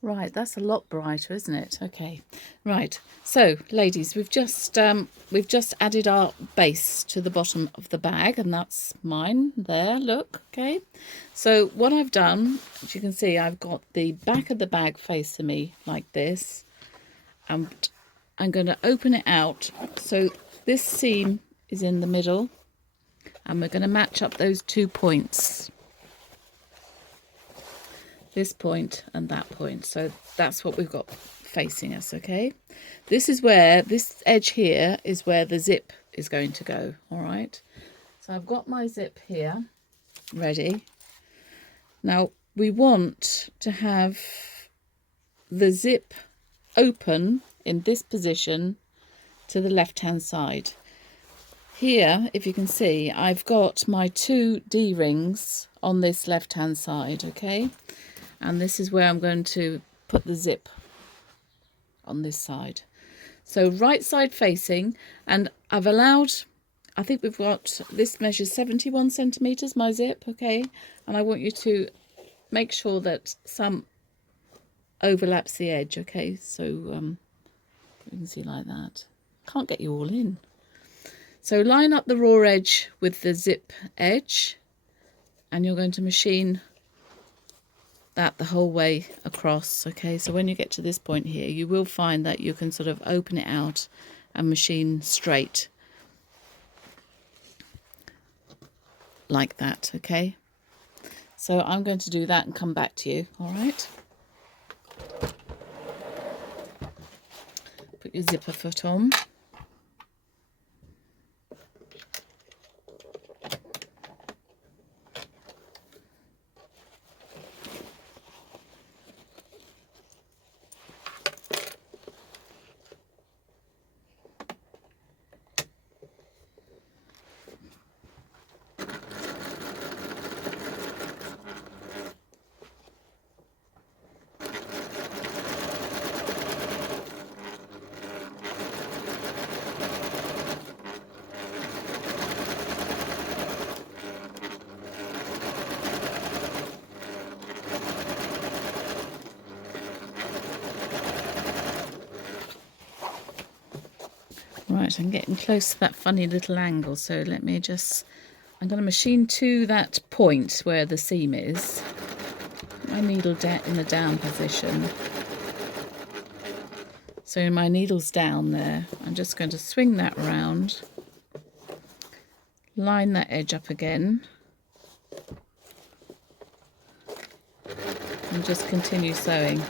Right, that's a lot brighter, isn't it? Okay, right. So, ladies, we've just added our base to the bottom of the bag, and that's mine there. Look, okay. So what I've done, as you can see, I've got the back of the bag facing me like this, and I'm going to open it out. So this seam is in the middle, and we're going to match up those 2 points. This point and that point. So that's what we've got facing us, okay? This is where, this edge here is where the zip is going to go, all right? So I've got my zip here ready. Now we want to have the zip open in this position to the left-hand side. Here, if you can see, I've got my 2 D-rings on this left-hand side, okay? And this is where I'm going to put the zip on this side. So right side facing, and I've allowed, I think we've got, this measures 71 centimetres, my zip, okay? And I want you to make sure that some overlaps the edge, okay? So you can see like that. Can't get you all in. So line up the raw edge with the zip edge, and you're going to machine that the whole way across, okay? So when you get to this point here, you will find that you can sort of open it out and machine straight like that, okay? So I'm going to do that and come back to you, all right? Put your zipper foot on. Right, I'm getting close to that funny little angle, so let me just, I'm going to machine to that point where the seam is. Put my needle down in the down position. So my needle's down there. I'm just going to swing that round, line that edge up again, and just continue sewing.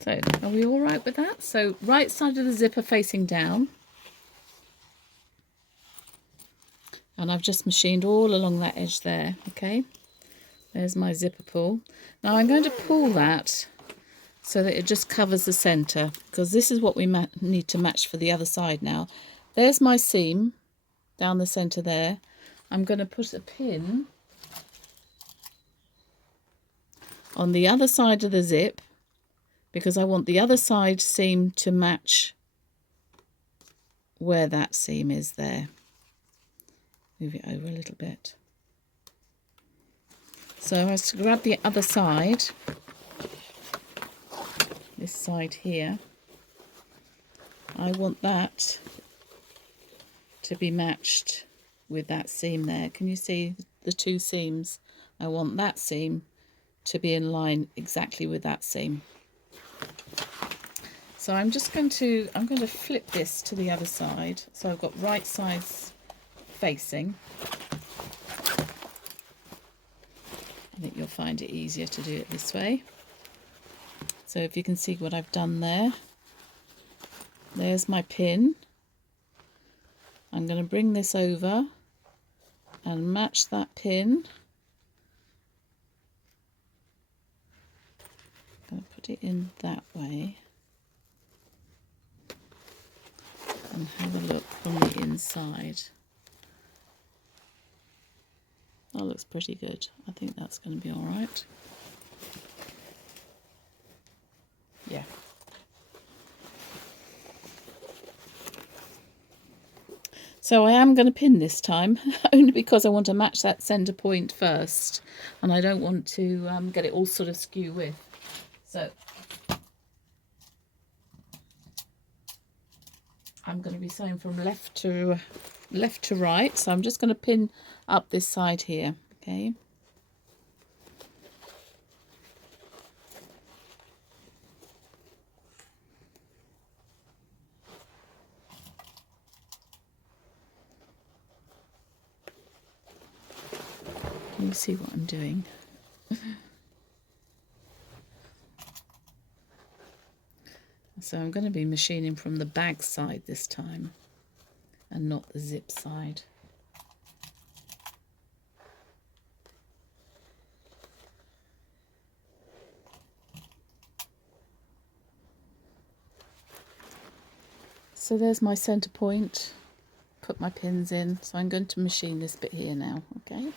So are we all right with that? So right side of the zipper facing down. And I've just machined all along that edge there, okay? There's my zipper pull. Now I'm going to pull that so that it just covers the centre, because this is what we need to match for the other side now. There's my seam down the centre there. I'm going to put a pin on the other side of the zip, because I want the other side seam to match where that seam is there. Move it over a little bit. So I was to grab the other side, this side here. I want that to be matched with that seam there. Can you see the 2 seams? I want that seam to be in line exactly with that seam. So I'm going to flip this to the other side. So I've got right sides facing. I think you'll find it easier to do it this way. So if you can see what I've done there, there's my pin. I'm going to bring this over and match that pin. I'm going to put it in that way. side. That looks pretty good. I think that's going to be all right. Yeah. So I am going to pin this time, only because I want to match that centre point first, and I don't want to get it all sort of skew with. So I'm going to be sewing from left to right, so I'm just going to pin up this side here, okay? Can you see what I'm doing? So I'm going to be machining from the bag side this time and not the zip side. So there's my centre point. Put my pins in. So I'm going to machine this bit here now, okay?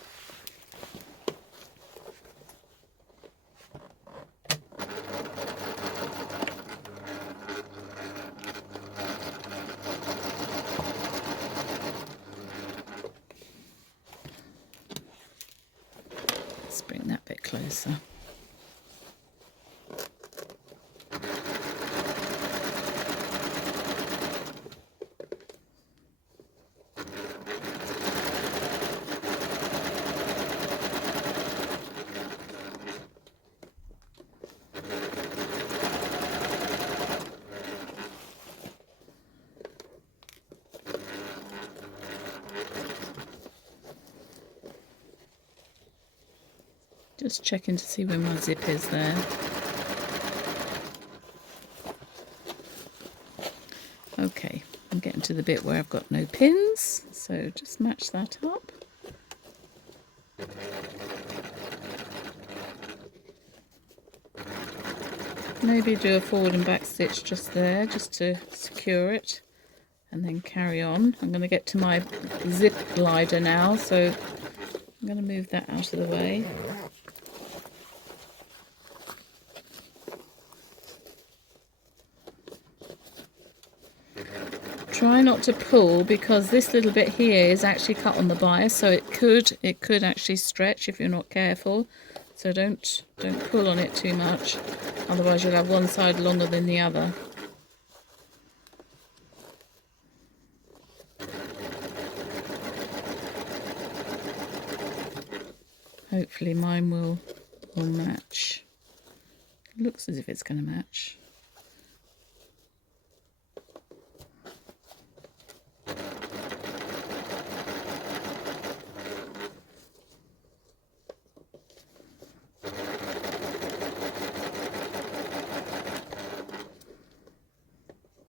Let's bring that bit closer. Just checking to see where my zip is there. Okay, I'm getting to the bit where I've got no pins, so just match that up. Maybe do a forward and back stitch just there, just to secure it, and then carry on. I'm going to get to my zip glider now, so I'm going to move that out of the way. Try not to pull, because this little bit here is actually cut on the bias, so it could actually stretch if you're not careful. So don't pull on it too much, otherwise you'll have one side longer than the other. Hopefully mine will match. It looks as if it's going to match.